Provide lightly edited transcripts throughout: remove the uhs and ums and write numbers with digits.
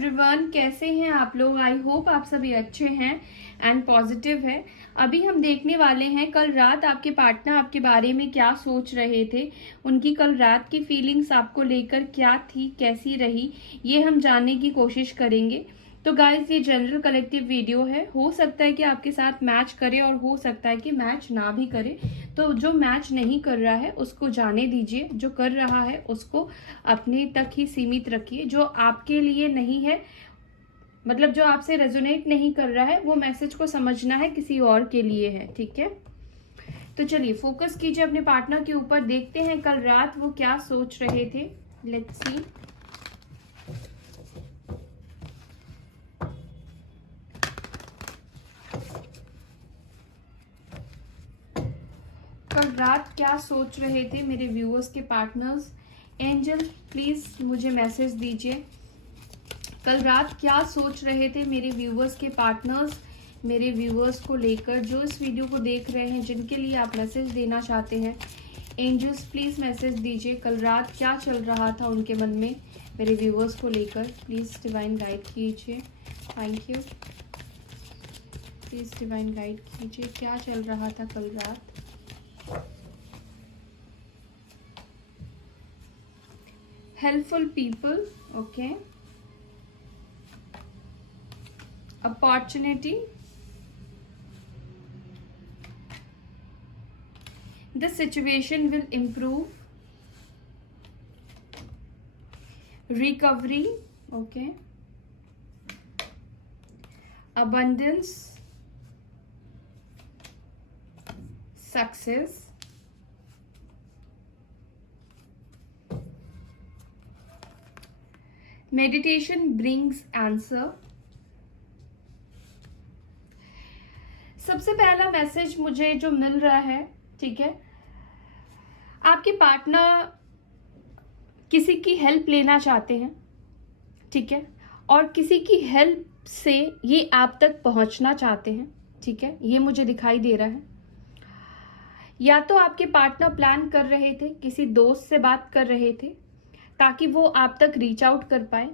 Everyone, कैसे हैं आप लोग। आई होप आप सभी अच्छे हैं एंड पॉजिटिव है। अभी हम देखने वाले हैं कल रात आपके पार्टनर आपके बारे में क्या सोच रहे थे, उनकी कल रात की फीलिंग्स आपको लेकर क्या थी, कैसी रही, ये हम जानने की कोशिश करेंगे। तो गाइज, ये जनरल कलेक्टिव वीडियो है। हो सकता है कि आपके साथ मैच करे और हो सकता है कि मैच ना भी करे। तो जो मैच नहीं कर रहा है उसको जाने दीजिए, जो कर रहा है उसको अपने तक ही सीमित रखिए। जो आपके लिए नहीं है, मतलब जो आपसे रेजोनेट नहीं कर रहा है, वो मैसेज को समझना है किसी और के लिए है। ठीक है, तो चलिए फोकस कीजिए अपने पार्टनर के ऊपर। देखते हैं कल रात वो क्या सोच रहे थे। Let's see. कल रात क्या सोच रहे थे मेरे व्यूअर्स के पार्टनर्स। एंजल प्लीज मुझे मैसेज दीजिए। कल रात क्या सोच रहे थे मेरे व्यूअर्स के पार्टनर्स, मेरे व्यूअर्स को लेकर जो इस वीडियो को देख रहे हैं, जिनके लिए आप मैसेज देना चाहते हैं। एंजल्स प्लीज मैसेज दीजिए। कल रात क्या चल रहा था उनके मन में मेरे व्यूअर्स को लेकर। प्लीज डिवाइन गाइड कीजिए। Thank you. Please divine guide कीजिए, क्या चल रहा था कल रात। Helpful people, okay. Opportunity. The situation will improve. Recovery, okay. Abundance. Success. Meditation brings answer. सबसे पहला मैसेज मुझे जो मिल रहा है, ठीक है, आपके पार्टनर किसी की हेल्प लेना चाहते हैं, ठीक है, और किसी की हेल्प से ये आप तक पहुंचना चाहते हैं, ठीक है, ये मुझे दिखाई दे रहा है। या तो आपके पार्टनर प्लान कर रहे थे, किसी दोस्त से बात कर रहे थे ताकि वो आप तक रीच आउट कर पाए।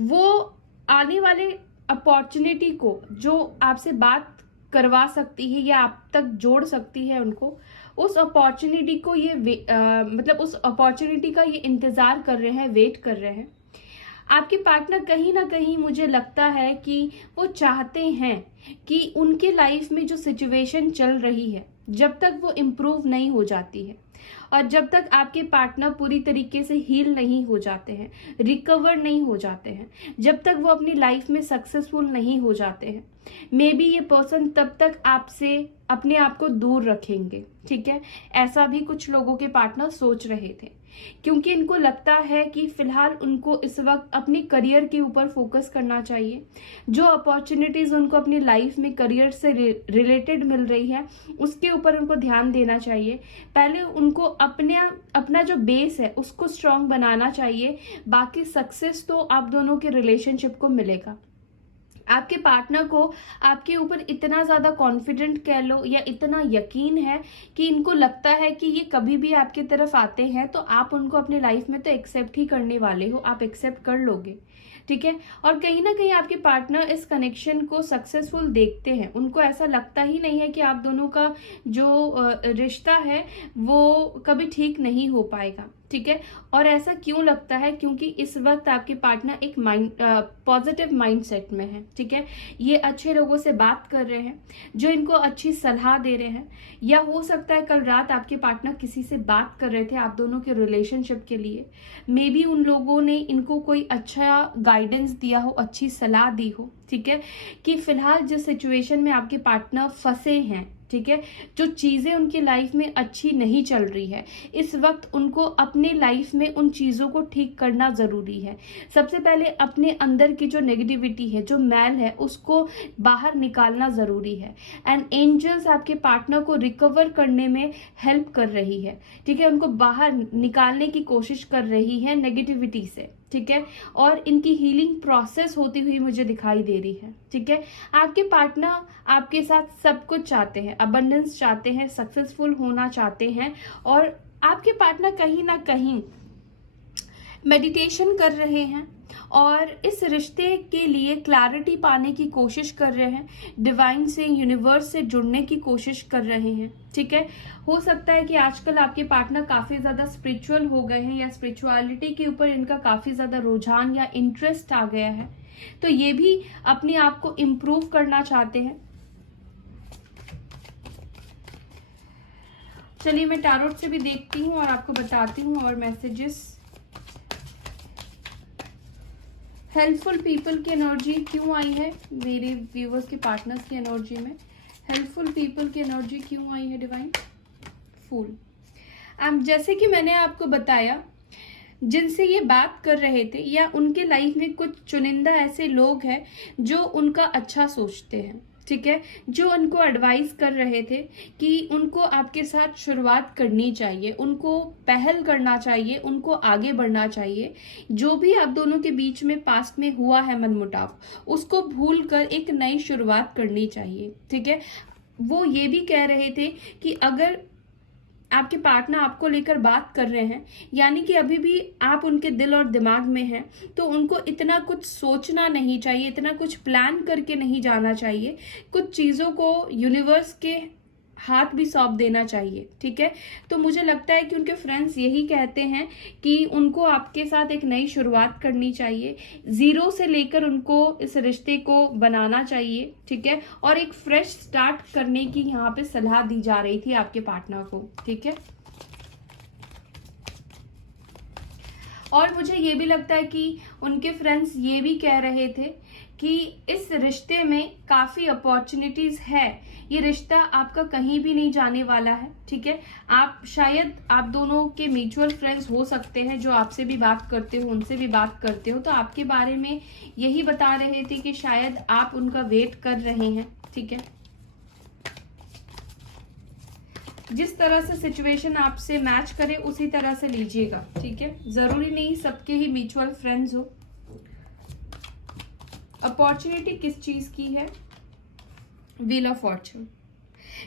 वो आने वाले अपॉर्चुनिटी को जो आपसे बात करवा सकती है या आप तक जोड़ सकती है उनको, उस अपॉर्चुनिटी को ये मतलब उस अपॉर्चुनिटी का ये इंतजार कर रहे हैं, वेट कर रहे हैं। आपके पार्टनर कहीं ना कहीं मुझे लगता है कि वो चाहते हैं कि उनके लाइफ में जो सिचुएशन चल रही है, जब तक वो इम्प्रूव नहीं हो जाती है और जब तक आपके पार्टनर पूरी तरीके से हील नहीं हो जाते हैं, रिकवर नहीं हो जाते हैं, जब तक वो अपनी लाइफ में सक्सेसफुल नहीं हो जाते हैं, मे बी ये पर्सन तब तक आपसे अपने आप को दूर रखेंगे। ठीक है, ऐसा भी कुछ लोगों के पार्टनर सोच रहे थे, क्योंकि इनको लगता है कि फिलहाल उनको इस वक्त अपने करियर के ऊपर फोकस करना चाहिए। जो अपॉर्चुनिटीज उनको अपनी लाइफ में करियर से रिलेटेड मिल रही है, उसके ऊपर उनको ध्यान देना चाहिए। पहले उनको अपना जो बेस है उसको स्ट्रांग बनाना चाहिए, बाकी सक्सेस तो आप दोनों के रिलेशनशिप को मिलेगा। आपके पार्टनर को आपके ऊपर इतना ज्यादा कॉन्फिडेंट कह लो या इतना यकीन है कि इनको लगता है कि ये कभी भी आपके तरफ आते हैं तो आप उनको अपने लाइफ में तो एक्सेप्ट ही करने वाले हो, आप एक्सेप्ट कर लोगे। ठीक है, और कहीं ना कहीं आपके पार्टनर इस कनेक्शन को सक्सेसफुल देखते हैं। उनको ऐसा लगता ही नहीं है कि आप दोनों का जो रिश्ता है वो कभी ठीक नहीं हो पाएगा। ठीक है, और ऐसा क्यों लगता है? क्योंकि इस वक्त आपके पार्टनर एक पॉजिटिव माइंडसेट में है। ठीक है, ये अच्छे लोगों से बात कर रहे हैं जो इनको अच्छी सलाह दे रहे हैं, या हो सकता है कल रात आपके पार्टनर किसी से बात कर रहे थे आप दोनों के रिलेशनशिप के लिए। मे बी उन लोगों ने इनको कोई अच्छा गाइडेंस दिया हो, अच्छी सलाह दी हो। ठीक है, कि फिलहाल जिस सिचुएशन में आपके पार्टनर फंसे हैं, ठीक है, जो चीजें उनकी लाइफ में अच्छी नहीं चल रही है, इस वक्त उनको अपने लाइफ में उन चीजों को ठीक करना जरूरी है। सबसे पहले अपने अंदर की जो नेगेटिविटी है, जो मैल है, उसको बाहर निकालना जरूरी है। एंड एंजल्स आपके पार्टनर को रिकवर करने में हेल्प कर रही है। ठीक है, उनको बाहर निकालने की कोशिश कर रही है नेगेटिविटी से। ठीक है, और इनकी हीलिंग प्रोसेस होती हुई मुझे दिखाई दे रही है। ठीक है, आपके पार्टनर आपके साथ सब कुछ चाहते हैं, अबंडेंस चाहते हैं, सक्सेसफुल होना चाहते हैं, और आपके पार्टनर कहीं ना कहीं मेडिटेशन कर रहे हैं और इस रिश्ते के लिए क्लैरिटी पाने की कोशिश कर रहे हैं, डिवाइन से, यूनिवर्स से जुड़ने की कोशिश कर रहे हैं, ठीक है। हो सकता है कि आजकल आपके पार्टनर काफ़ी ज़्यादा स्पिरिचुअल हो गए हैं या स्पिरिचुअलिटी के ऊपर इनका काफ़ी ज़्यादा रुझान या इंटरेस्ट आ गया है, तो ये भी अपने आप को इम्प्रूव करना चाहते हैं। चलिए मैं टारोट से भी देखती हूँ और आपको बताती हूँ और मैसेजेस। हेल्पफुल पीपल की एनर्जी क्यों आई है मेरे व्यूवर्स के पार्टनर्स की एनर्जी में? हेल्पफुल पीपल की एनर्जी क्यों आई है डिवाइन? फूल। जैसे कि मैंने आपको बताया, जिनसे ये बात कर रहे थे या उनके लाइफ में कुछ चुनिंदा ऐसे लोग हैं जो उनका अच्छा सोचते हैं, ठीक है, जो उनको एडवाइस कर रहे थे कि उनको आपके साथ शुरुआत करनी चाहिए, उनको पहल करना चाहिए, उनको आगे बढ़ना चाहिए। जो भी आप दोनों के बीच में पास्ट में हुआ है मनमुटाव, उसको भूल कर एक नई शुरुआत करनी चाहिए, ठीक है। वो ये भी कह रहे थे कि अगर आपके पार्टनर आपको लेकर बात कर रहे हैं, यानी कि अभी भी आप उनके दिल और दिमाग में हैं, तो उनको इतना कुछ सोचना नहीं चाहिए, इतना कुछ प्लान करके नहीं जाना चाहिए। कुछ चीज़ों को यूनिवर्स के हाथ भी सौंप देना चाहिए, ठीक है। तो मुझे लगता है कि उनके फ्रेंड्स यही कहते हैं कि उनको आपके साथ एक नई शुरुआत करनी चाहिए, जीरो से लेकर उनको इस रिश्ते को बनाना चाहिए, ठीक है, और एक फ्रेश स्टार्ट करने की यहाँ पे सलाह दी जा रही थी आपके पार्टनर को, ठीक है। और मुझे ये भी लगता है कि उनके फ्रेंड्स ये भी कह रहे थे कि इस रिश्ते में काफ़ी अपॉर्चुनिटीज़ है, ये रिश्ता आपका कहीं भी नहीं जाने वाला है, ठीक है। आप शायद आप दोनों के म्यूचुअल फ्रेंड्स हो सकते हैं जो आपसे भी बात करते हो, उनसे भी बात करते हो, तो आपके बारे में यही बता रहे थे कि शायद आप उनका वेट कर रहे हैं, ठीक है। जिस तरह से सिचुएशन आपसे मैच करे उसी तरह से लीजिएगा, ठीक है। जरूरी नहीं सबके ही म्यूचुअल फ्रेंड्स हो। अपॉर्चुनिटी किस चीज की है? Wheel of Fortune.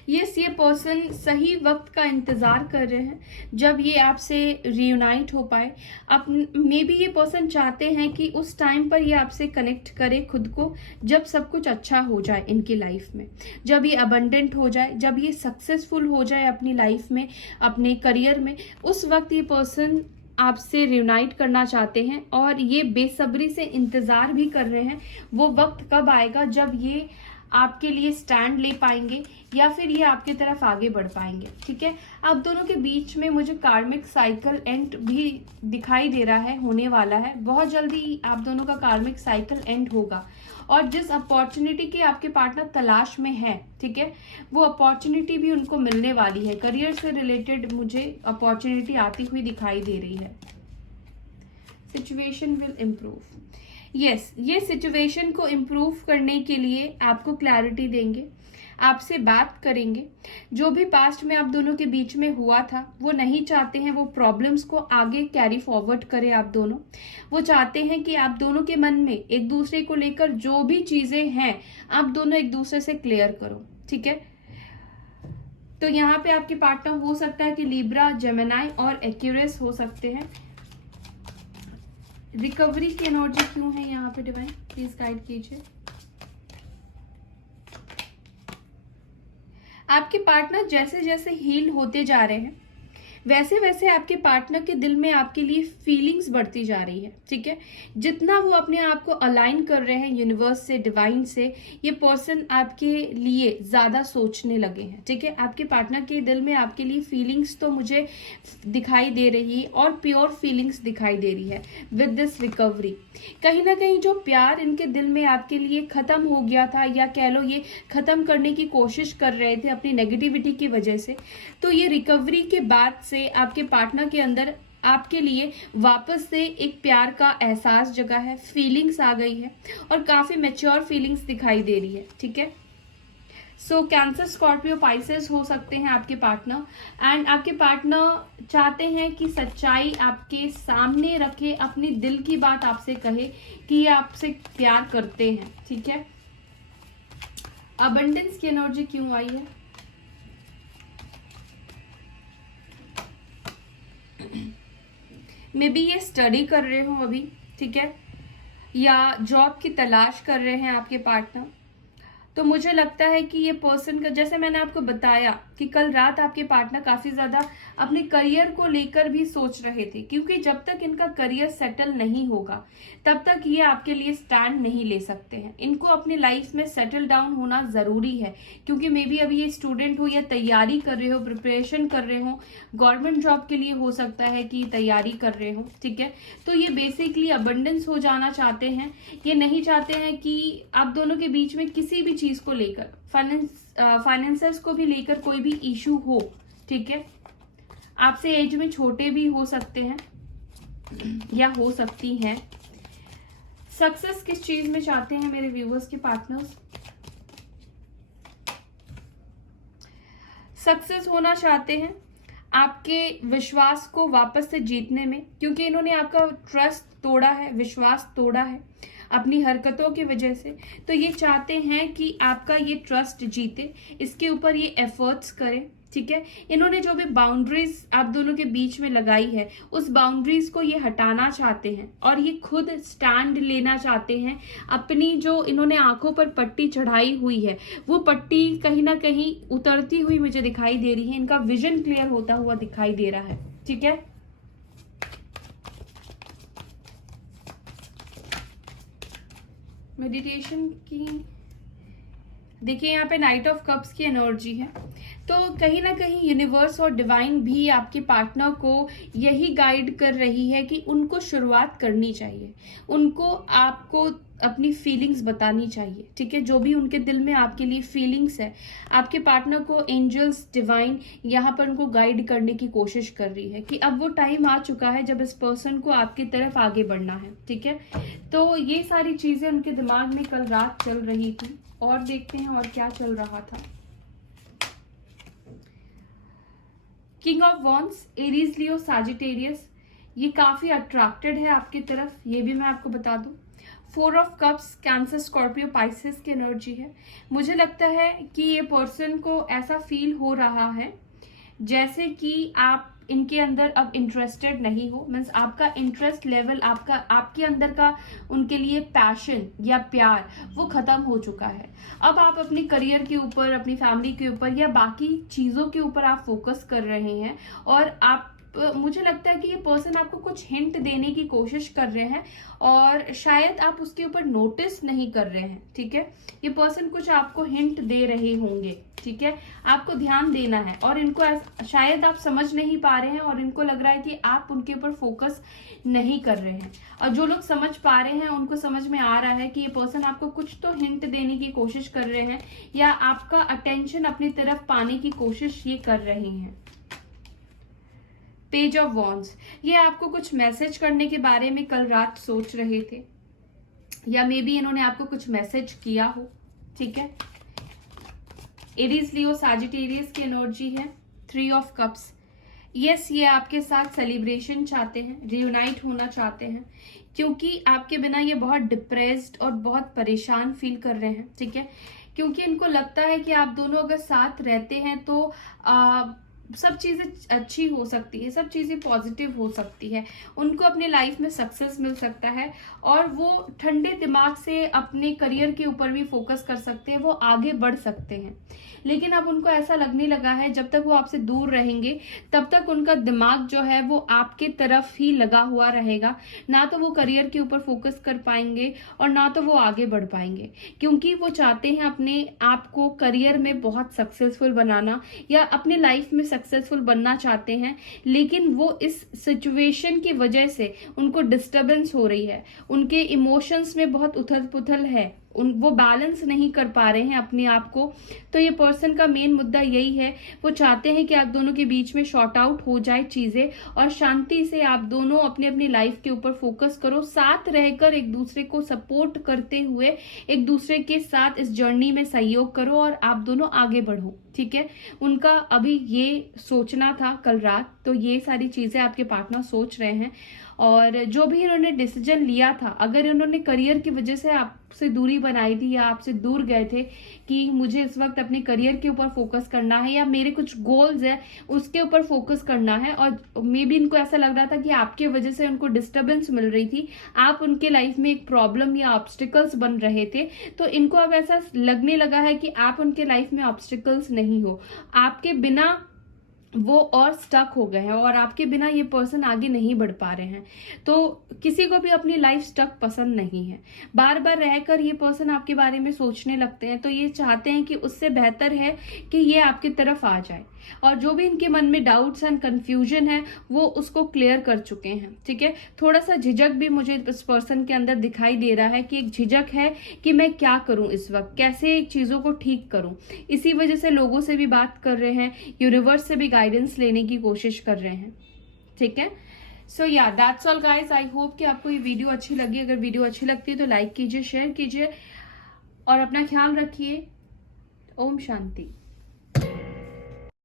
यस, ये पर्सन सही वक्त का इंतजार कर रहे हैं जब ये आपसे रियूनाइट हो पाए। अब मे बी ये पर्सन चाहते हैं कि उस टाइम पर ये आपसे कनेक्ट करे खुद को, जब सब कुछ अच्छा हो जाए इनकी लाइफ में, जब ये अबंडेंट हो जाए, जब ये सक्सेसफुल हो जाए अपनी लाइफ में, अपने करियर में, उस वक्त ये पर्सन आपसे रियूनाइट करना चाहते हैं और ये बेसब्री से इंतज़ार भी कर रहे हैं वो वक्त कब आएगा जब ये आपके लिए स्टैंड ले पाएंगे या फिर ये आपकी तरफ आगे बढ़ पाएंगे, ठीक है। आप दोनों के बीच में मुझे कार्मिक साइकिल एंड भी दिखाई दे रहा है, होने वाला है बहुत जल्दी। आप दोनों का कार्मिक साइकिल एंड होगा और जिस अपॉर्चुनिटी की आपके पार्टनर तलाश में है, ठीक है, वो अपॉर्चुनिटी भी उनको मिलने वाली है। करियर से रिलेटेड मुझे अपॉर्चुनिटी आती हुई दिखाई दे रही है। Situation will improve. यस, ये सिचुएशन को इम्प्रूव करने के लिए आपको क्लैरिटी देंगे, आपसे बात करेंगे। जो भी पास्ट में आप दोनों के बीच में हुआ था वो नहीं चाहते हैं वो प्रॉब्लम्स को आगे कैरी फॉरवर्ड करें आप दोनों। वो चाहते हैं कि आप दोनों के मन में एक दूसरे को लेकर जो भी चीजें हैं आप दोनों एक दूसरे से क्लियर करो, ठीक है। तो यहाँ पे आपके पार्टनर हो सकता है कि लिब्रा, जेमिनी और एक्यूरियस हो सकते हैं। रिकवरी की एनर्जी क्यों है यहाँ पे डिवाइन? प्लीज गाइड कीजिए। आपके पार्टनर जैसे जैसे हील होते जा रहे हैं वैसे वैसे आपके पार्टनर के दिल में आपके लिए फीलिंग्स बढ़ती जा रही है, ठीक है। जितना वो अपने आप को अलाइन कर रहे हैं यूनिवर्स से, डिवाइन से, ये पर्सन आपके लिए ज्यादा सोचने लगे हैं, ठीक है। आपके पार्टनर के दिल में आपके लिए फीलिंग्स तो मुझे दिखाई दे रही है और प्योर फीलिंग्स दिखाई दे रही है विद दिस रिकवरी। कहीं ना कहीं जो प्यार इनके दिल में आपके लिए खत्म हो गया था या कह लो ये खत्म करने की कोशिश कर रहे थे अपनी नेगेटिविटी की वजह से, तो ये रिकवरी के बाद से आपके पार्टनर के अंदर आपके लिए वापस से एक प्यार का एहसास जगा है, फीलिंग्स आ गई है और काफी मैच्योर फीलिंग्स दिखाई दे रही है, ठीक है। सो कैंसर, स्कॉर्पियो, पाइसेस हो सकते हैं आपके पार्टनर एंड आपके पार्टनर चाहते हैं कि सच्चाई आपके सामने रखे, अपनी दिल की बात आपसे कहे कि ये आपसे प्यार करते हैं, ठीक है। अबंडेंस की एनर्जी क्यों आई है? मे बी ये स्टडी कर रहे हो अभी, ठीक है, या जॉब की तलाश कर रहे हैं आपके पार्टनर। तो मुझे लगता है कि ये पर्सन का, जैसे मैंने आपको बताया कि कल रात आपके पार्टनर काफी ज्यादा अपने करियर को लेकर भी सोच रहे थे, क्योंकि जब तक इनका करियर सेटल नहीं होगा तब तक ये आपके लिए स्टैंड नहीं ले सकते हैं। इनको अपनी लाइफ में सेटल डाउन होना जरूरी है, क्योंकि मे बी अभी ये स्टूडेंट हो या तैयारी कर रहे हो, प्रिपरेशन कर रहे हो, गवर्नमेंट जॉब के लिए हो सकता है कि तैयारी कर रहे हो, ठीक है। तो ये बेसिकली अबंडेंस हो जाना चाहते हैं। ये नहीं चाहते हैं कि आप दोनों के बीच में किसी भी चीज को लेकर, फाइनेंसेस को भी लेकर कोई भी इशू हो, ठीक है। आपसे एज में छोटे भी हो सकते हैं या हो सकती हैं। सक्सेस किस चीज में चाहते हैं मेरे व्यूअर्स के पार्टनर्स? सक्सेस होना चाहते हैं आपके विश्वास को वापस से जीतने में, क्योंकि इन्होंने आपका ट्रस्ट तोड़ा है, विश्वास तोड़ा है अपनी हरकतों की वजह से। तो ये चाहते हैं कि आपका ये ट्रस्ट जीते, इसके ऊपर ये एफर्ट्स करें, ठीक है। इन्होंने जो भी बाउंड्रीज आप दोनों के बीच में लगाई है, उस बाउंड्रीज को ये हटाना चाहते हैं और ये खुद स्टैंड लेना चाहते हैं। अपनी जो इन्होंने आंखों पर पट्टी चढ़ाई हुई है, वो पट्टी कहीं ना कहीं उतरती हुई मुझे दिखाई दे रही है। इनका विजन क्लियर होता हुआ दिखाई दे रहा है, ठीक है। मेडिटेशन की देखिए, यहाँ पे नाइट ऑफ कप्स की एनर्जी है, तो कहीं ना कहीं यूनिवर्स और डिवाइन भी आपके पार्टनर को यही गाइड कर रही है कि उनको शुरुआत करनी चाहिए, उनको आपको अपनी फीलिंग्स बतानी चाहिए, ठीक है। जो भी उनके दिल में आपके लिए फीलिंग्स है, आपके पार्टनर को एंजल्स, डिवाइन यहाँ पर उनको गाइड करने की कोशिश कर रही है कि अब वो टाइम आ चुका है जब इस पर्सन को आपकी तरफ आगे बढ़ना है, ठीक है। तो ये सारी चीजें उनके दिमाग में कल रात चल रही थी, और देखते हैं और क्या चल रहा था। King of wands, Aries, Leo, Sagittarius, ये काफी अट्रैक्टेड है आपकी तरफ, ये भी मैं आपको बता दूं। 4 of cups, cancer, Scorpio, Pisces की एनर्जी है। मुझे लगता है कि ये पर्सन को ऐसा फील हो रहा है जैसे कि आप इनके अंदर अब इंटरेस्टेड नहीं हो, मीन्स आपका इंटरेस्ट लेवल, आपके अंदर का उनके लिए पैशन या प्यार वो खत्म हो चुका है। अब आप अपने करियर के ऊपर, अपनी फैमिली के ऊपर या बाकी चीजों के ऊपर आप फोकस कर रहे हैं, और आप मुझे लगता है कि ये पर्सन आपको कुछ हिंट देने की कोशिश कर रहे हैं और शायद आप उसके ऊपर नोटिस नहीं कर रहे हैं, ठीक है। ये पर्सन कुछ आपको हिंट दे रहे होंगे, ठीक है, आपको ध्यान देना है, और इनको शायद आप समझ नहीं पा रहे हैं और इनको लग रहा है कि आप उनके ऊपर फोकस नहीं कर रहे हैं। और जो लोग समझ पा रहे हैं उनको समझ में आ रहा है कि ये पर्सन आपको कुछ तो हिंट देने की कोशिश कर रहे हैं या आपका अटेंशन अपनी तरफ पाने की कोशिश ये कर रहे हैं। पेज ऑफ वॉन्ड्स, ये आपको कुछ मैसेज करने के बारे में कल रात सोच रहे थे, या मे बी इन्होंने आपको कुछ मैसेज किया हो, ठीक है। एरीज, लियो, सैजिटेरियस की एनर्जी है। 3 ऑफ कप्स, यस, ये आपके साथ सेलिब्रेशन चाहते हैं, रियूनाइट होना चाहते हैं, क्योंकि आपके बिना ये बहुत डिप्रेस्ड और बहुत परेशान फील कर रहे हैं, ठीक है। क्योंकि इनको लगता है कि आप दोनों अगर साथ रहते हैं तो सब चीजें अच्छी हो सकती है, सब चीजें पॉजिटिव हो सकती है, उनको अपने लाइफ में सक्सेस मिल सकता है और वो ठंडे दिमाग से अपने करियर के ऊपर भी फोकस कर सकते हैं, वो आगे बढ़ सकते हैं। लेकिन अब उनको ऐसा लगने लगा है जब तक वो आपसे दूर रहेंगे तब तक उनका दिमाग जो है वो आपके तरफ ही लगा हुआ रहेगा, ना तो वो करियर के ऊपर फोकस कर पाएंगे और ना तो वो आगे बढ़ पाएंगे, क्योंकि वो चाहते हैं अपने आप को करियर में बहुत सक्सेसफुल बनाना या अपने लाइफ में सक्सेसफुल बनना चाहते हैं। लेकिन वो इस सिचुएशन की वजह से उनको डिस्टर्बेंस हो रही है, उनके इमोशंस में बहुत उथल पुथल है, वो बैलेंस नहीं कर पा रहे हैं अपने आप को। तो ये पर्सन का मेन मुद्दा यही है, वो चाहते हैं कि आप दोनों के बीच में शॉर्ट आउट हो जाए चीजें और शांति से आप दोनों अपनी अपनी लाइफ के ऊपर फोकस करो, साथ रहकर एक दूसरे को सपोर्ट करते हुए एक दूसरे के साथ इस जर्नी में सहयोग करो और आप दोनों आगे बढ़ो, ठीक है। उनका अभी ये सोचना था कल रात, तो ये सारी चीजें आपके पार्टनर सोच रहे हैं और जो भी इन्होंने डिसीजन लिया था, अगर इन्होंने करियर की वजह से आपसे दूरी बनाई थी या आपसे दूर गए थे कि मुझे इस वक्त अपने करियर के ऊपर फोकस करना है या मेरे कुछ गोल्स है उसके ऊपर फोकस करना है, और मे बी इनको ऐसा लग रहा था कि आपके वजह से उनको डिस्टर्बेंस मिल रही थी, आप उनके लाइफ में एक प्रॉब्लम या ऑब्स्टिकल्स बन रहे थे, तो इनको अब ऐसा लगने लगा है कि आप उनके लाइफ में ऑब्स्टिकल्स नहीं हो, आपके बिना वो और स्टक हो गए हैं और आपके बिना ये पर्सन आगे नहीं बढ़ पा रहे हैं। तो किसी को भी अपनी लाइफ स्टक पसंद नहीं है। बार बार रहकर ये पर्सन आपके बारे में सोचने लगते हैं, तो ये चाहते हैं कि उससे बेहतर है कि ये आपकी तरफ आ जाए, और जो भी इनके मन में डाउट्स एंड कंफ्यूजन है वो उसको क्लियर कर चुके हैं। ठीक है, थोड़ा सा झिझक भी मुझे इस पर्सन के अंदर दिखाई दे रहा है कि एक झिझक है कि मैं क्या करूं इस वक्त, कैसे चीजों को ठीक करूं। इसी वजह से लोगों से भी बात कर रहे हैं, यूनिवर्स से भी गाइडेंस लेने की कोशिश कर रहे हैं। ठीक है, सो या that's all guys. I hope कि आपको ये वीडियो अच्छी लगी। अगर वीडियो अच्छी लगती है तो लाइक कीजिए, शेयर कीजिए और अपना ख्याल रखिए। ओम शांति।